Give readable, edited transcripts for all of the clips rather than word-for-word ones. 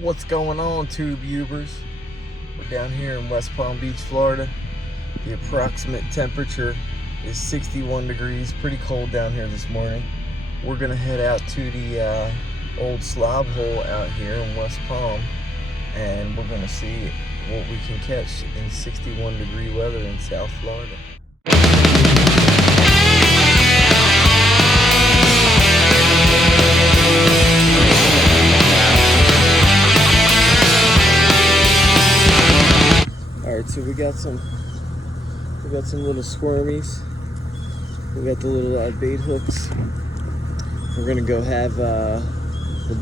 What's going on, Tube Ubers? We're down here in West Palm Beach, Florida. The approximate temperature is 61 degrees, pretty cold down here this morning. We're gonna head out to the old slob hole out here in West Palm, and we're gonna see what we can catch in 61 degree weather in South Florida. So we got some little squirmies. We got the little bait hooks. We're gonna go have the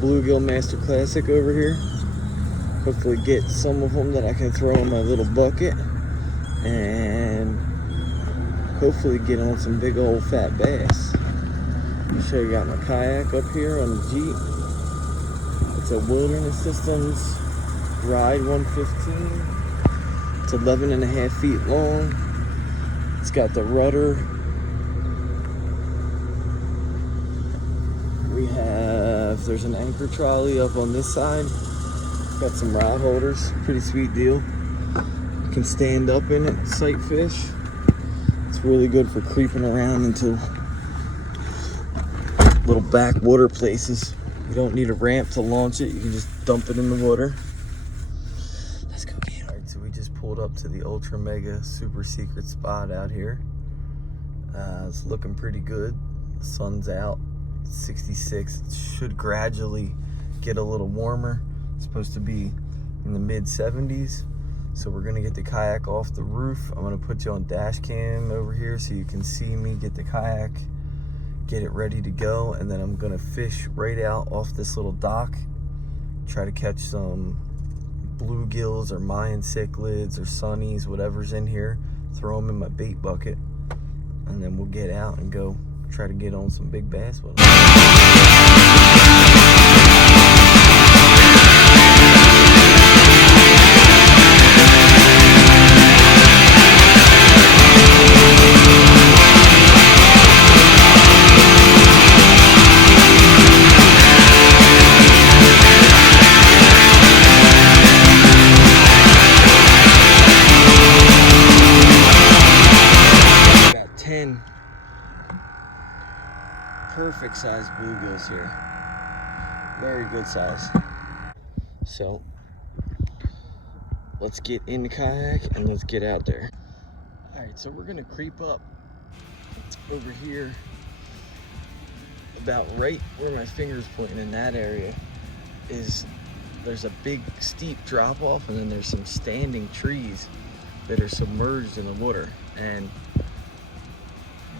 Bluegill Master Classic over here. Hopefully get some of them that I can throw in my little bucket, and hopefully get on some big old fat bass. I'll show you, got my kayak up here on the Jeep. It's a Wilderness Systems Ride 115. It's 11.5 feet long. It's got the rudder. There's an anchor trolley up on this side. Got some rod holders, pretty sweet deal. You can stand up in it, sight fish. It's really good for creeping around into little backwater places. You don't need a ramp to launch it. You can just dump it in the water. Let's go get it. All right, so we just pulled up to the ultra mega super secret spot out here. It's looking pretty good. The sun's out. 66. It should gradually get a little warmer. It's supposed to be in the mid 70s. So we're gonna get the kayak off the roof. I'm gonna put you on dash cam over here so you can see me get the kayak, get it ready to go, and then I'm gonna fish right out off this little dock, try to catch some bluegills or Mayan cichlids or sunnies, whatever's in here, throw them in my bait bucket, and then we'll get out and go try to get on some big bass with them. Got 10 perfect size bluegills here. Very good size. So let's get in the kayak and let's get out there. All right, so we're gonna creep up over here about right where my finger's pointing. In that area there's a big steep drop off, and then there's some standing trees that are submerged in the water. And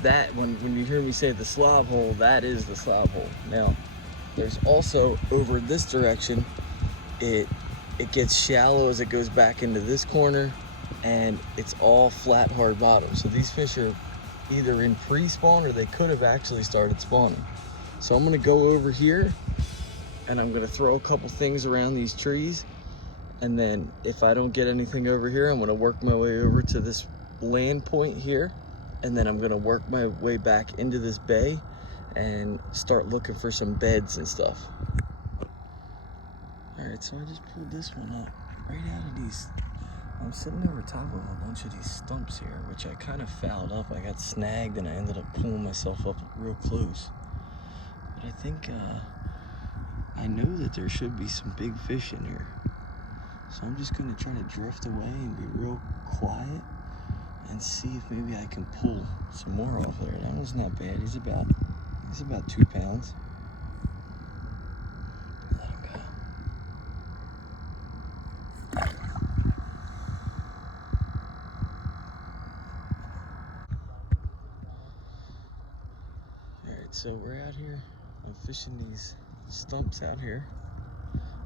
that, when you hear me say the slob hole, that is the slob hole. Now, there's also over this direction, it gets shallow as it goes back into this corner, and it's all flat, hard bottom. So these fish are either in pre-spawn or they could have actually started spawning. So I'm gonna go over here and I'm gonna throw a couple things around these trees, and then if I don't get anything over here, I'm gonna work my way over to this land point here, and then I'm gonna work my way back into this bay and start looking for some beds and stuff. All right, so I just pulled this one up right out of these. I'm sitting over top of a bunch of these stumps here, which I kind of fouled up. I got snagged and I ended up pulling myself up real close. But I think, I know that there should be some big fish in here. So I'm just gonna try to drift away and be real quiet and see if maybe I can pull some more off there. That one's not bad. He's about 2 pounds. Let him go. All right, so we're out here. I'm fishing these stumps out here,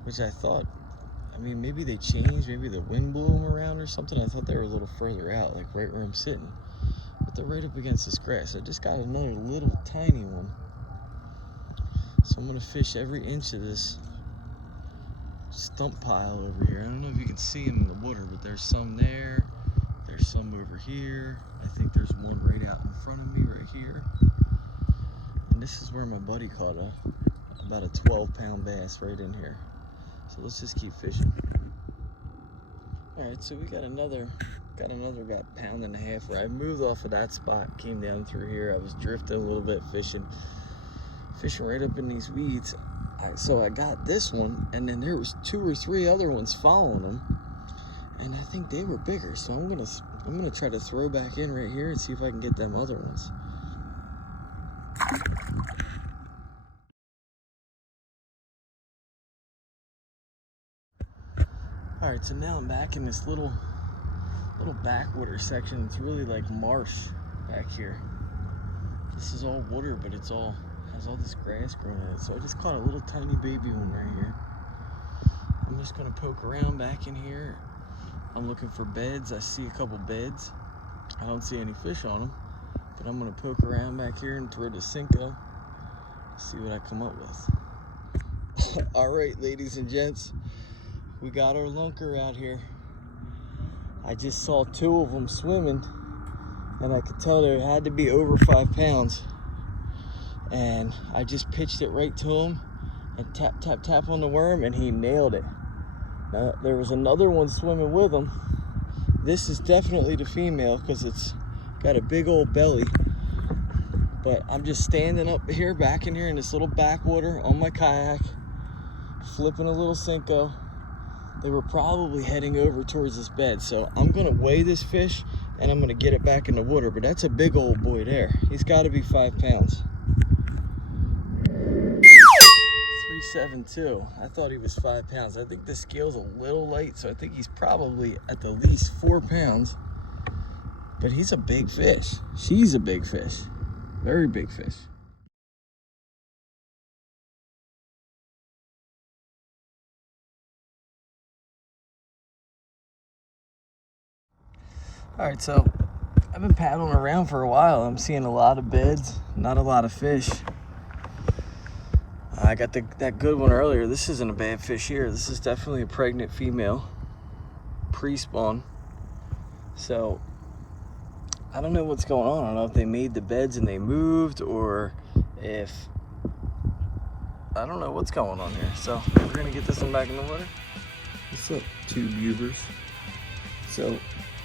which I thought, I mean, maybe they changed, maybe the wind blew them around or something. I thought they were a little further out, like right where I'm sitting. But they're right up against this grass. I just got another little tiny one. So I'm gonna fish every inch of this stump pile over here. I don't know if you can see them in the water, but there's some there. There's some over here. I think there's one right out in front of me right here. And this is where my buddy caught about a 12-pound bass right in here. So let's just keep fishing. All right, so we got another about pound and a half where I moved off of that spot, came down through here. I was drifting a little bit, fishing right up in these weeds. So I got this one, and then there was 2 or 3 other ones following them, and I think they were bigger. So I'm gonna try to throw back in right here and see if I can get them other ones. All right, so now I'm back in this little backwater section. It's really like marsh back here. This is all water, but has all this grass growing in it. So I just caught a little tiny baby one right here. I'm just gonna poke around back in here. I'm looking for beds. I see a couple beds. I don't see any fish on them, but I'm gonna poke around back here and throw the Senko, see what I come up with. All right, ladies and gents, we got our lunker out here. I just saw 2 of them swimming, and I could tell they had to be over 5 pounds. And I just pitched it right to him and tap, tap, tap on the worm, and he nailed it. Now, there was another one swimming with him. This is definitely the female because it's got a big old belly. But I'm just standing up here, back in here in this little backwater on my kayak, flipping a little Senko. They were probably heading over towards this bed. So I'm gonna weigh this fish and I'm gonna get it back in the water. But that's a big old boy there. He's gotta be 5 pounds. 372. I thought he was 5 pounds. I think the scale's a little light, so I think he's probably at the least 4 pounds. But he's a big fish. She's a big fish. Very big fish. All right, so I've been paddling around for a while. I'm seeing a lot of beds, not a lot of fish. I got that good one earlier. This isn't a bad fish here. This is definitely a pregnant female, pre-spawn. So I don't know what's going on. I don't know if they made the beds and they moved, or if, I don't know what's going on here. So we're gonna get this one back in the water. What's up, tube viewers? So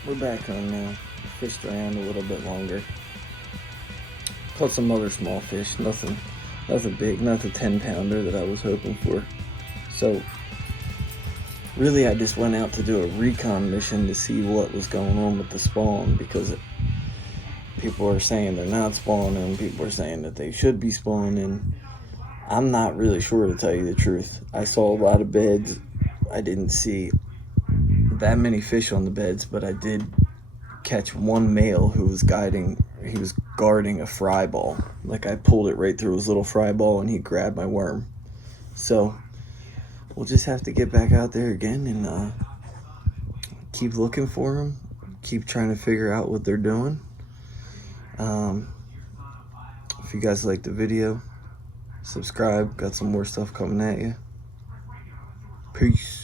we're back home now. Fished around a little bit longer. Caught some other small fish. Nothing big, not the 10-pounder that I was hoping for. So really I just went out to do a recon mission to see what was going on with the spawn, because people are saying they're not spawning, people are saying that they should be spawning. I'm not really sure, to tell you the truth. I saw a lot of beds. I didn't see that many fish on the beds, but I did catch one male who was guarding a fry ball. Like, I pulled it right through his little fry ball and he grabbed my worm. So we'll just have to get back out there again and keep looking for them, keep trying to figure out what they're doing. If you guys like the video, subscribe. Got some more stuff coming at you. Peace.